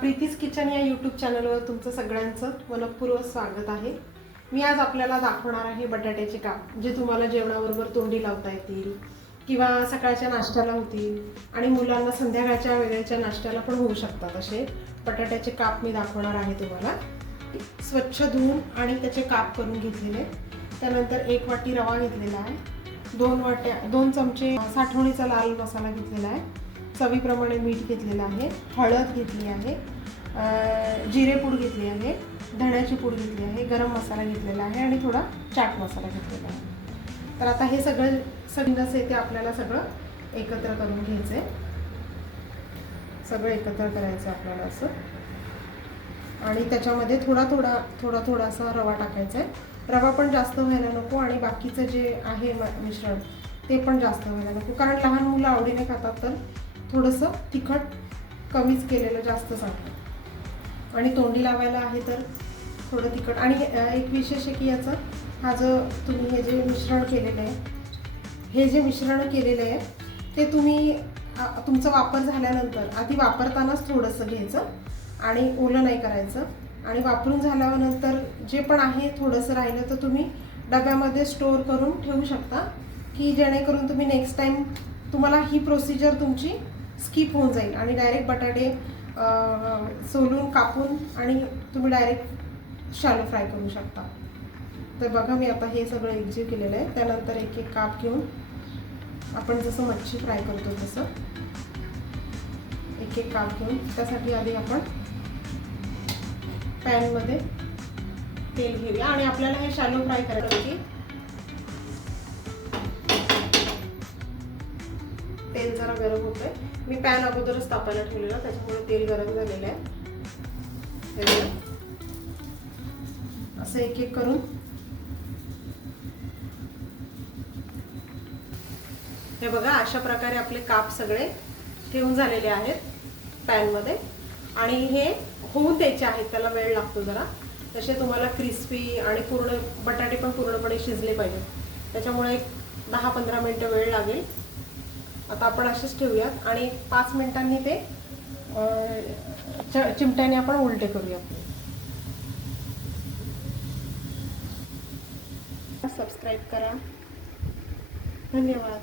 प्रीतीज kitchen या YouTube चॅनलवर तुमचं सगळ्यांचं मनपूर्वक स्वागत आहे। मी आज आपल्याला दाखवणार आहे बटाट्याचे काप, जे तुम्हाला जेवणाबरोबर तोंडी लावता येतील किंवा सकाळच्या नाश्त्याला होतील आणि मुलांना संध्याकाळच्या वेळेच्या नाश्त्याला पण होऊ शकतात। असे बटाट्याचे काप मी दाखवणार आहे तुम्हाला। स्वच्छ धुवून आणि त्याचे काप करून घेतलेले। त्यानंतर 1 वाटी रवा घेतलेला आहे, 2 चमचे साठवणीचा लाल मसाला घेतलेला आहे, चवीप्रमाणे मीठ घेतलेलं आहे, हळद घेतली आहे, जिरेपूड घेतली आहे, धण्याची पूड घेतली आहे, गरम मसाला घेतलेला आहे आणि थोडा चाट मसाला घेतलेला आहे। तर आता हे सगळं ते आपल्याला सगळं एकत्र करून घ्यायचं आहे। सगळं एकत्र करायचं आपल्याला असं, आणि त्याच्यामध्ये थोडासा रवा टाकायचा आहे। रवा पण जास्त व्हायला नको आणि बाकीचं जे आहे मिश्रण ते पण जास्त व्हायला नको, कारण लहान मुलं आवडीने खातात, तर थोडंसं तिखट कमीच केलेलं जास्त चांगलं। आणि तोंडी लावायला आहे तर थोडं तिखट। आणि एक विशेष आहे की याचं हा जो तुम्ही हे जे मिश्रण केलेलं आहे, ते तुम्ही तुमचा वापर झाल्यानंतर आधी वापरतानाच थोडंसं घ्यायचं आणि ओलं नाही करायचं। आणि वापरून झाल्यानंतर जे पण आहे थोडंसं राहिलं तर तुम्ही डब्यामध्ये स्टोअर करून ठेवू शकता, की जेणेकरून तुम्ही नेक्स्ट टाइम तुम्हाला ही प्रोसिजर तुमची स्किप होऊन जाईल आणि डायरेक्ट बटाटे सोलून कापून आणि तुम्ही डायरेक्ट शॅलो फ्राय करू शकता। तर बघा, मी आता हे सगळं एकजीव केलेलं आहे। त्यानंतर एक एक काप घेऊन आपण जसं मच्छी फ्राय करतो तसं एक एक काप घेऊन, त्यासाठी आधी आपण पॅनमध्ये तेल घेऊया आणि आपल्याला हे शॅलो फ्राय करायचं। तेल जरा गरम होतंय, मी पॅन अगोदरच तापायला ठेवलेला, त्याच्यामुळे तेल गरम झालेलं आहे। असं एक एक करून हे बघा, अशा प्रकारे आपले काप सगळे ठेवून झालेले आहेत पॅनमध्ये। आणि हे होऊन द्यायचे आहेत, त्याला वेळ लागतो जरा। तसे तुम्हाला क्रिस्पी आणि पूर्ण बटाटे पण पूर्णपणे शिजले पाहिजेत, त्याच्यामुळे 10-15 मिनिटं वेळ लागेल। आता आपण असेच ठेवूयात आणि 5 मिनिटांनी ते चिमट्याने आपण उलटे करूया। सबस्क्राईब करा, धन्यवाद।